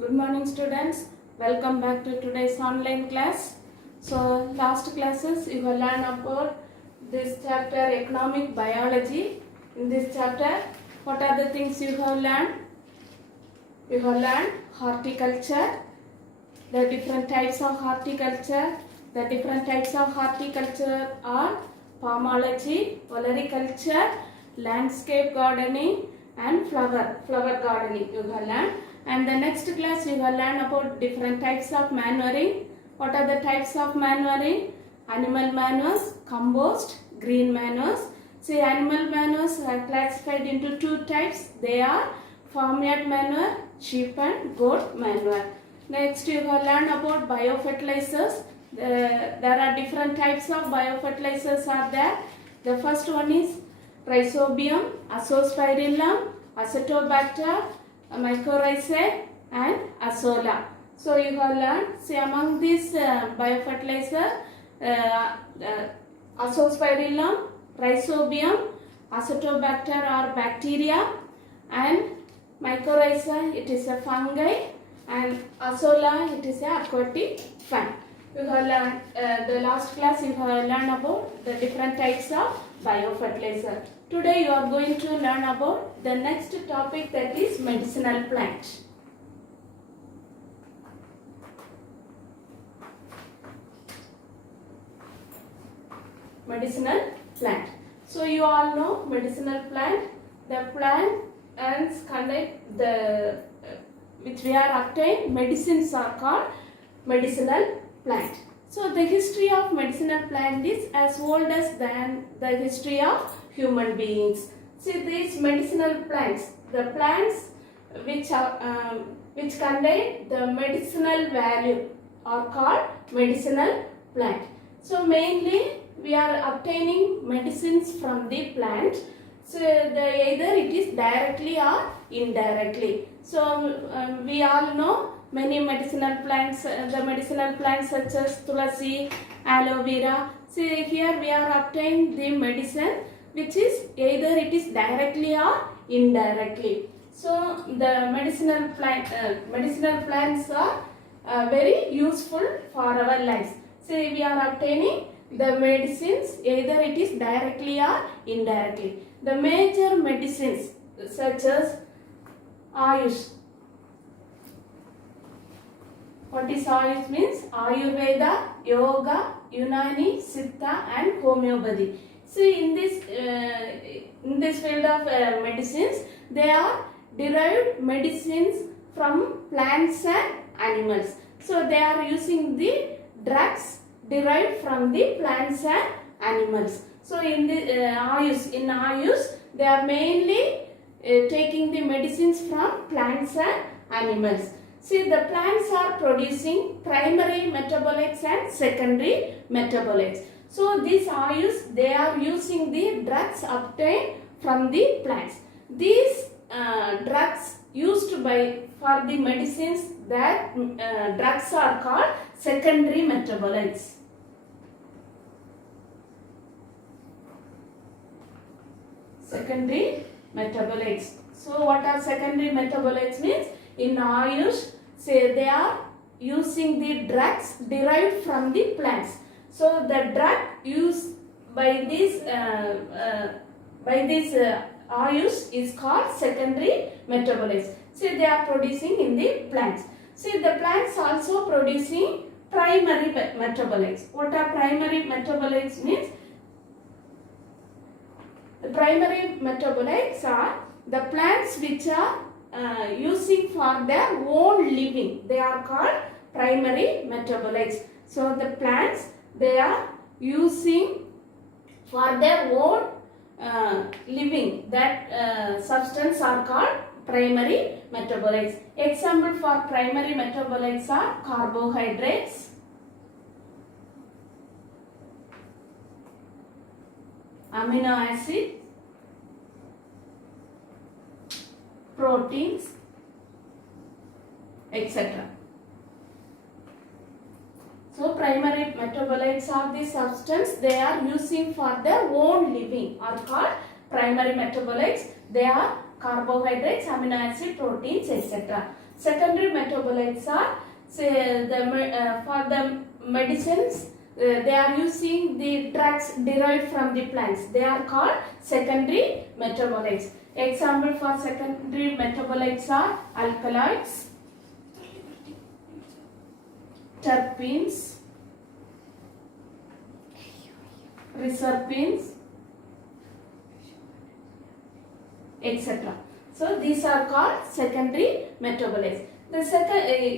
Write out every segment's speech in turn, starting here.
Good morning students. Welcome back to today's online class. So last classes you have learned about this chapter economic biology. In this chapter what are the things you have learned? You have learned horticulture, the different types of horticulture. The different types of horticulture are pomology, olericulture, landscape gardening and flower gardening you have learned. And the next class you will learn about different types of manuring. What are the types of manuring? Animal manures, compost, green manures. See, animal manures are classified into two types. They are farmyard manure, sheep and goat manure. Next you will learn about biofertilizers. There are different types of biofertilizers are there. The first one is Rhizobium, Azospirillum, Acetobacter, mycorrhizae and azolla. So you have learned, see, among these biofertilizer, azospirillum, rhizobium, acetobacter or bacteria, and mycorrhizae it is a fungi, and azolla it is a aquatic plant. You have learned the last class you have learned about the different types of biofertilizer. Today you are going to learn about the next topic, that is medicinal plant. Medicinal plant. So you all know medicinal plant. The plants contain the which we are obtained medicines are called medicinal plant. So the history of medicinal plant is as old as than the history of human beings. See, these medicinal plants, the plants which contain the medicinal value are called medicinal plant. So mainly we are obtaining medicines from the plant. So either it is directly or indirectly. So we all know many medicinal plants, the medicinal plants such as tulasi, aloe vera. See, here we are obtaining the medicine which is either it is directly or indirectly. So the medicinal plants are very useful for our lives. See, we are obtaining the medicines either it is directly or indirectly. The major medicines such as Ayush. What is Ayush means? Ayurveda, Yoga, Unani, Siddha and Homeopathy. See, in this field of medicines, they are derived medicines from plants and animals. So they are using the drugs derived from the plants and animals. So in the Ayush, they are mainly taking the medicines from plants and animals. See, the plants are producing primary metabolites and secondary metabolites. So these Ayush, they are using the drugs obtained from the plants. These drugs used for the medicines, that drugs are called secondary metabolites. Secondary metabolites. So what are secondary metabolites means? In Ayush, say they are using the drugs derived from the plants. So the drug used by this Ayush is called secondary metabolites. See, they are producing in the plants. See, the plants also producing primary metabolites. What are primary metabolites means? The primary metabolites are the plants which are using for their own living. They are called primary metabolites. So the plants, they are using for their own living, that substance are called primary metabolites. Example for primary metabolites are carbohydrates, amino acids, proteins, etc. So primary metabolites are the substance they are using for their own living are called primary metabolites. They are carbohydrates, amino acid, proteins, etc. Secondary metabolites are for the medicines. They are using the drugs derived from the plants. They are called secondary metabolites. Example for secondary metabolites are alkaloids, terpenes, reserpines, etc. So these are called secondary metabolites. The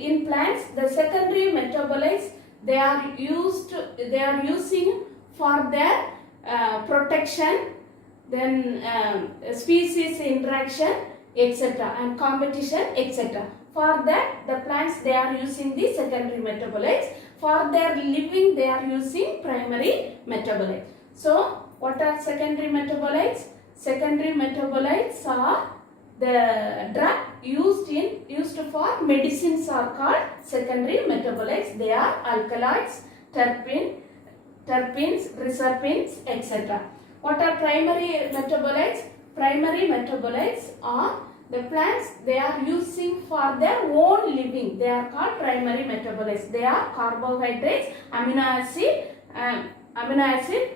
in plants, the secondary metabolites they are using for their protection, then species interaction, etc. and competition, etc. For that, the plants they are using the secondary metabolites. For their living, they are using primary metabolites. So, what are secondary metabolites? Secondary metabolites are the drug used for medicines are called secondary metabolites. They are alkaloids, terpenes, reserpines, etc. What are primary metabolites? Primary metabolites are the plants they are using for their own living. They are called primary metabolites. They are carbohydrates, amino acid,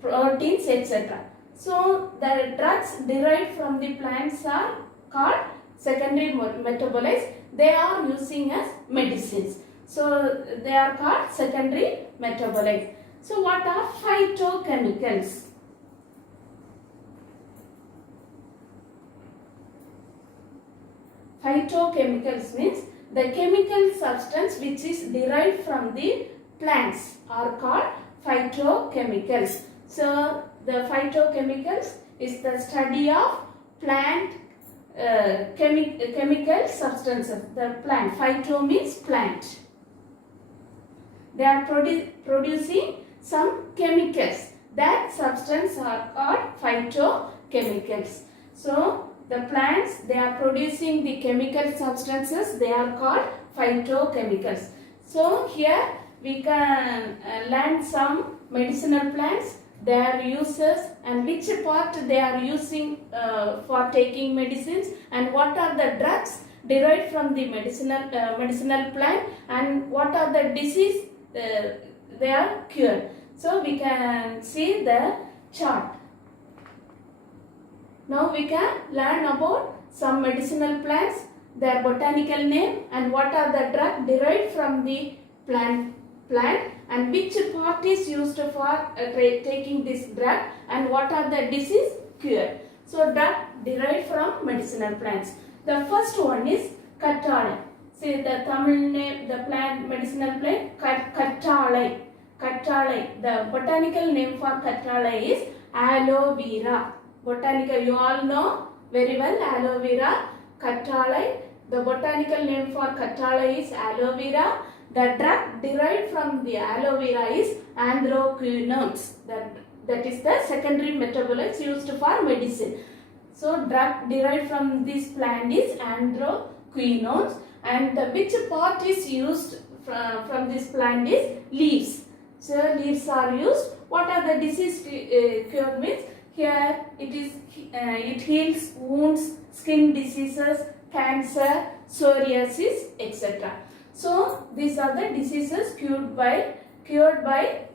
proteins, etc. So the drugs derived from the plants are called secondary metabolites. They are using as medicines. So they are called secondary metabolites. So what are phytochemicals? Phytochemicals means the chemical substance which is derived from the plants are called phytochemicals. So the phytochemicals is the study of plant chemical substances. The plant, phyto means plant. They are producing some chemicals. That substance are called phytochemicals. So the plants they are producing the chemical substances. They are called phytochemicals. So here we can learn some medicinal plants, their uses and which part they are using for taking medicines, and what are the drugs derived from the medicinal plant, and what are the disease they are cured. So we can see the chart. Now we can learn about some medicinal plants, their botanical name, and what are the drugs derived from the plant and which part is used for taking this drug, and what are the disease cured. So drug derived from medicinal plants. The first one is kattalai. See the Tamil name, the plant, medicinal plant, kattalai. Kattalai. The botanical name for kattalai is aloe vera. Botanical, you all know very well aloe vera, kattalai. The botanical name for kattalai is aloe vera. The drug derived from the aloe vera is androquinones. That is the secondary metabolites used for medicine. So drug derived from this plant is androquinones, and which part is used from this plant is leaves. So leaves are used. What are the disease cure means? Here it heals wounds, skin diseases, cancer, psoriasis, etc. So these are the diseases cured by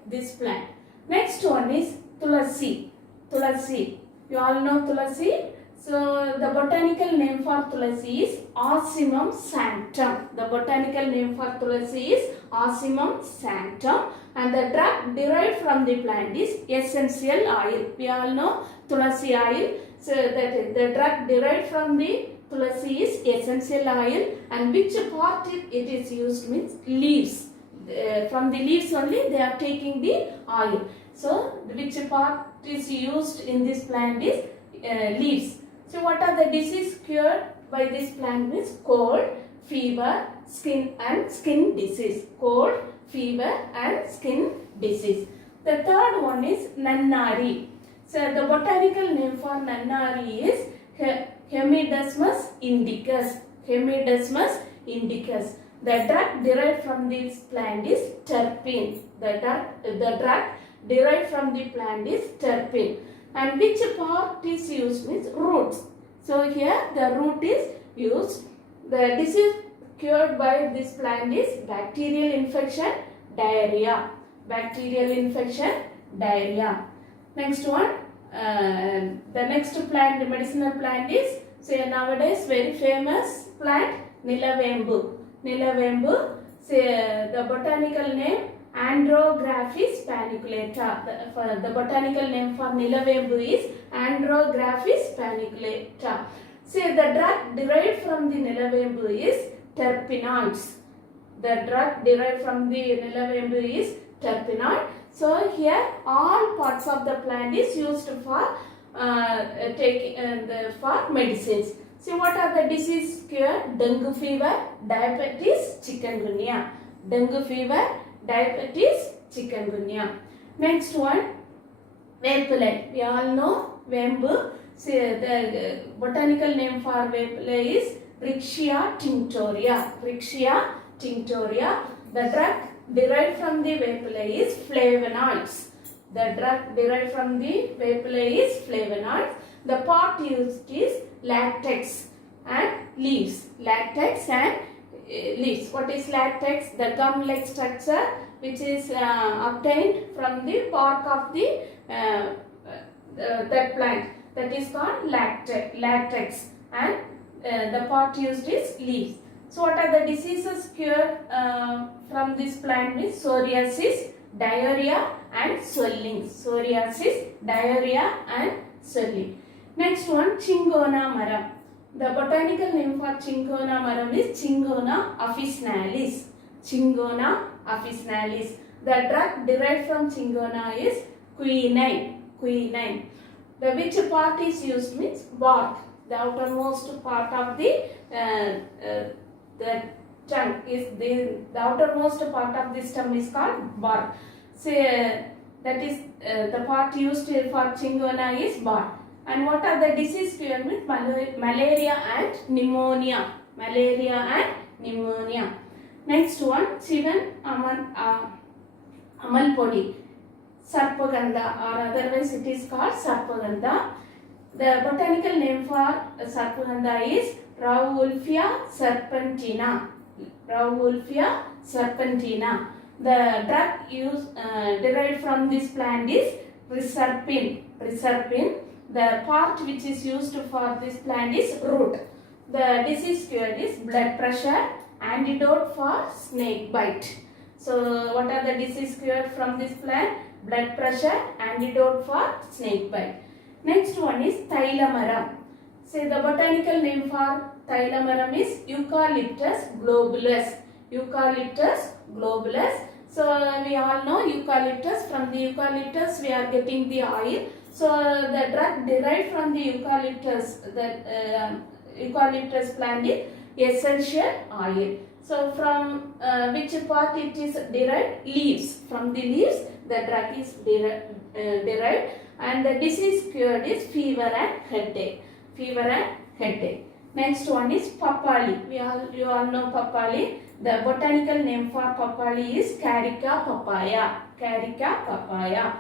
this plant. Next one is tulasi. Tulasi. You all know tulasi. So the botanical name for tulasi is Ocimum sanctum. The botanical name for tulasi is Ocimum sanctum, and the drug derived from the plant is essential oil. We all know tulasi oil. So that the drug derived from the tulasi is essential oil, and which part it is used means leaves. From the leaves only they are taking the oil. So which part is used in this plant is leaves. So what are the disease cured by this plant means cold, fever, skin disease. Cold, fever and skin disease. The third one is nannari. So the botanical name for nannari is Hemidesmus indicus. Hemidesmus indicus. The drug derived from this plant is terpene. The drug derived from the plant is terpene. And which part is used means roots. So here the root is used. The disease cured by this plant is bacterial infection, diarrhea. Bacterial infection, diarrhea. Next one, the next plant, medicinal plant is, say nowadays very famous plant, Nilavembu. Nilavembu, say the botanical name Andrographis paniculata. The botanical name for Nilavembu is Andrographis paniculata. Say the drug derived from the Nilavembu is terpenoids. The drug derived from the Nilavembu is terpenoid. So here all parts of the plant is used for for medicines. So what are the disease cure? Dengue fever, diabetes, chikungunya. Dengue fever, diabetes, chikungunya. Next one, Vepulai. We all know Vembu. So the botanical name for Vepulai is Rixia tinctoria. Rixia tinctoria. The drug derived from the Vepulai is flavonoids. The drug derived from the Vepulai is flavonoids. The part used is latex and leaves. Latex and leaves. What is latex? The gum-like structure which is obtained from the bark of the that plant. That is called latex and the part used is leaves. So what are the diseases cured from this plant is psoriasis, diarrhea and swelling. Psoriasis, diarrhea and swelling. Next one, Chingona maram. The botanical name for Chingona maram is Chingona officinalis. Chingona officinalis. The drug derived from Chingona is quinine. Quinine. The which part is used means bark. The outermost part of the trunk is the outermost part of the stem is called bark. So that is the part used for Chingona is bark. And what are the disease cure means malaria and pneumonia. Malaria and pneumonia. Next one, Chivan Amal Podi. Sarpagandha, or otherwise it is called Sarpagandha. The botanical name for Sarpagandha is Rauwolfia serpentina. Rauwolfia serpentina. The drug derived from this plant is reserpine. Reserpine. The part which is used for this plant is root. The disease cured is blood pressure, antidote for snake bite. So what are the disease cured from this plant? Blood pressure, antidote for snake bite. Next one is Thylamaram. Say the botanical name for Thylamaram is Eucalyptus globulus. Eucalyptus globulus. So we all know eucalyptus. From the eucalyptus we are getting the oil. So the drug derived from the eucalyptus, eucalyptus plant is essential oil. So from which part it is derived? Leaves. From the leaves the drug is derived, and the disease cured is fever and headache. Fever and headache. Next one is papali. You all know papali. The botanical name for papali is Carica papaya. Carica papaya.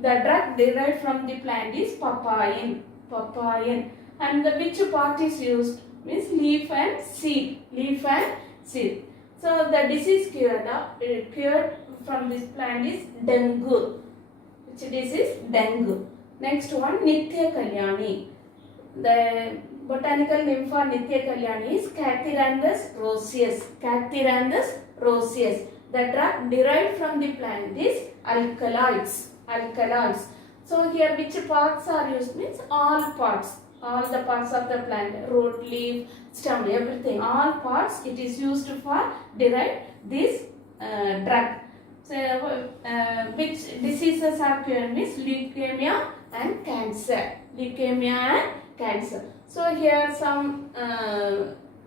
The drug derived from the plant is papain. Papain. And the which part is used means leaf and seed. Leaf and seed. So the disease cured from this plant is dengue. Which disease? Dengue. Next one, Nitya Kalyani. The botanical name for Nitya Kalyani is Cathyrandus roseus. Cathyrandus roseus. The drug derived from the plant is alkaloids. Alkaloids. So here which parts are used means all parts. All the parts of the plant, root, leaf, stem, everything, all parts it is used for derive this drug. So which diseases are cured means leukemia and cancer. Leukemia and cancer. So here some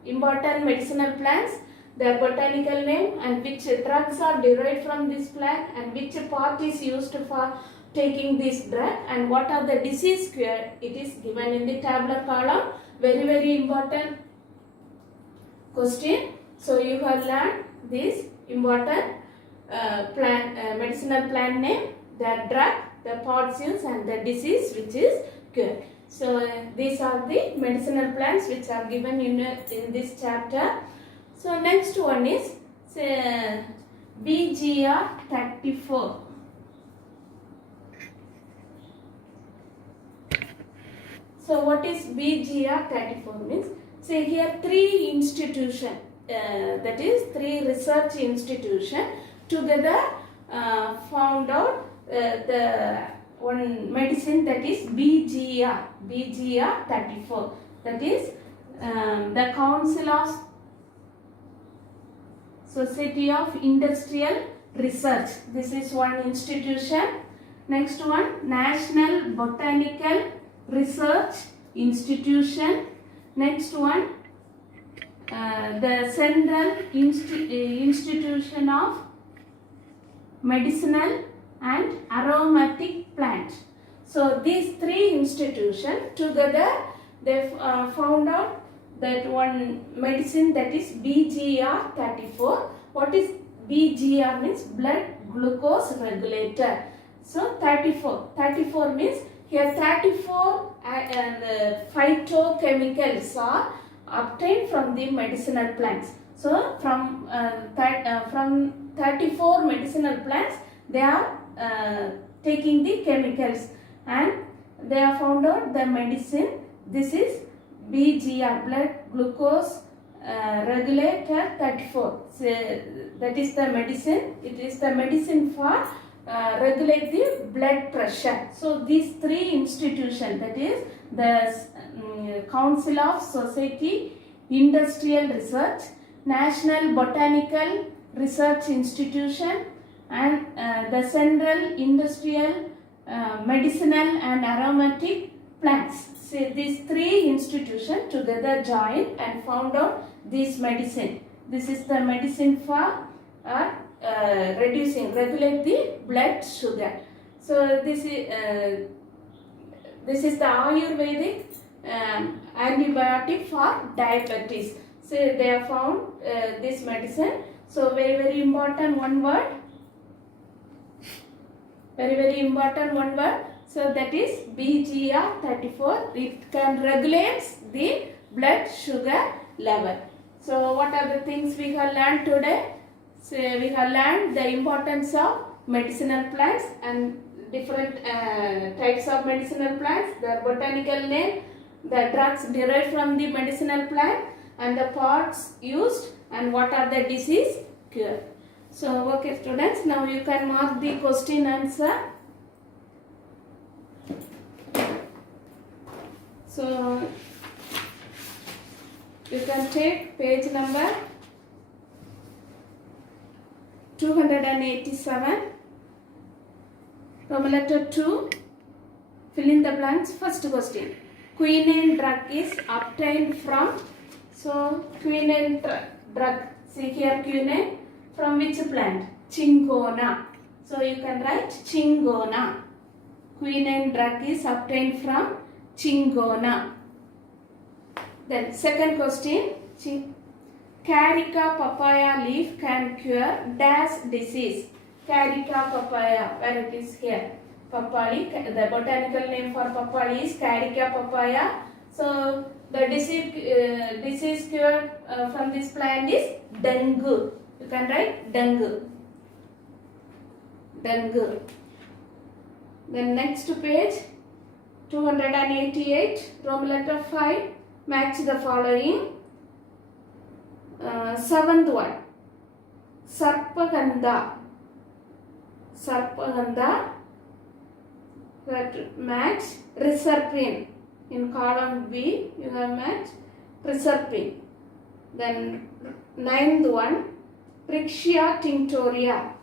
important medicinal plants, their botanical name and which drugs are derived from this plant and which part is used for taking this drug and what are the disease cure. It is given in the tabular column. Very, very important question. So you have learned this important medicinal plant name, the drug, the parts used and the disease which is cured. So these are the medicinal plants which are given in this chapter. So next one is BGR 34. So what is BGR 34 means? Say here three institution, that is three research institution together found out the one medicine, that is BGR 34. That is the Council of Society of Industrial Research. This is one institution. Next one, National Botanical Research Institution. Next one, the Central Institution of Medicinal and Aromatic Plants. So these three institutions together, they found out that one medicine, that is BGR 34. What is BGR means? Blood glucose regulator. So 34 means here 34 phytochemicals are obtained from the medicinal plants. So from 34 medicinal plants, they are taking the chemicals and they have found out the medicine. This is BGR, blood glucose regulator 34. So that is the medicine. It is the medicine for regulate the blood pressure. So these three institutions, that is the Council of Society Industrial Research, National Botanical Research Institution, and the Central Industrial Medicinal and Aromatic Plants. So these three institutions together joined and found out this medicine. This is the medicine for regulate the blood sugar. So this is the Ayurvedic antibiotic for diabetes. So they have found this medicine. So very important one word. Very important one word. So that is BGR 34. It can regulate the blood sugar level. So what are the things we have learned today? So we have learned the importance of medicinal plants and different types of medicinal plants, their botanical name, the drugs derived from the medicinal plant, and the parts used, and what are the disease cure. So okay students, now you can mark the question answer. So you can take page number 287, Roman letter 2, fill in the blanks. First question, quinine drug is obtained from, so quinine drug, see here quinine, from which plant? Chinchona. So you can write Chinchona. Quinine drug is obtained from Chinchona. Then second question, Carica papaya leaf can cure dash disease. Carica papaya, where it is here. Papali, the botanical name for papali is Carica papaya. So the disease cured from this plant is dengue. You can write dengue. Dengue. Then next page 288, Roman letter 5. Match the following. Seventh one, Sarpagandha. Sarpagandha, that match Reserpine. In column B, you have match Reserpine. Then ninth one, Trichia tinctoria.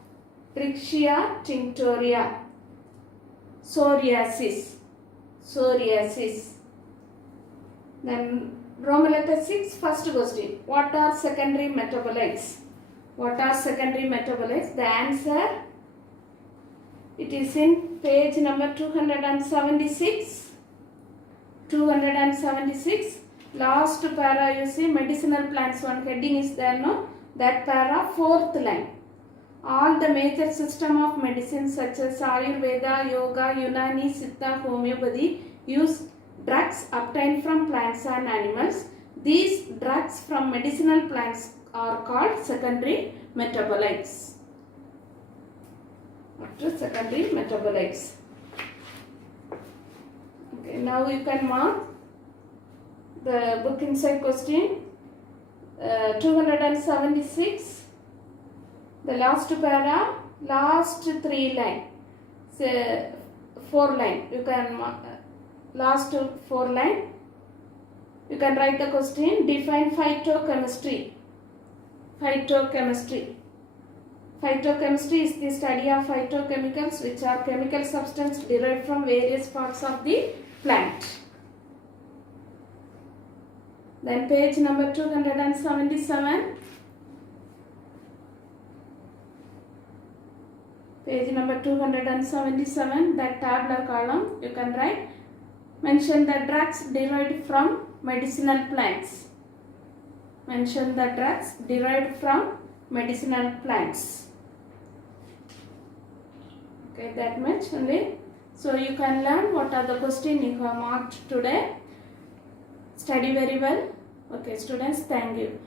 Trichia tinctoria. Psoriasis. Psoriasis. Then Roman letter 6, first question. What are secondary metabolites? What are secondary metabolites? The answer, it is in page number 276. 276. Last para you see medicinal plants, one heading is there, no? That para, fourth line. All the major system of medicine such as Ayurveda, Yoga, Unani, Siddha, Homeopathy use drugs obtained from plants and animals. These drugs from medicinal plants are called secondary metabolites. After secondary metabolites. Okay, now you can mark the book inside question 276. The last para, last 3 line, say 4 line. You can mark last 4 line. You can write the question. Define phytochemistry. Phytochemistry. Phytochemistry is the study of phytochemicals, which are chemical substances derived from various parts of the plant. Then page number 277. Page number 277, that tabular column, you can write, mention the drugs derived from medicinal plants. Mention the drugs derived from medicinal plants. Okay, that much only. So you can learn what are the questions you have marked today. Study very well. Okay, students, thank you.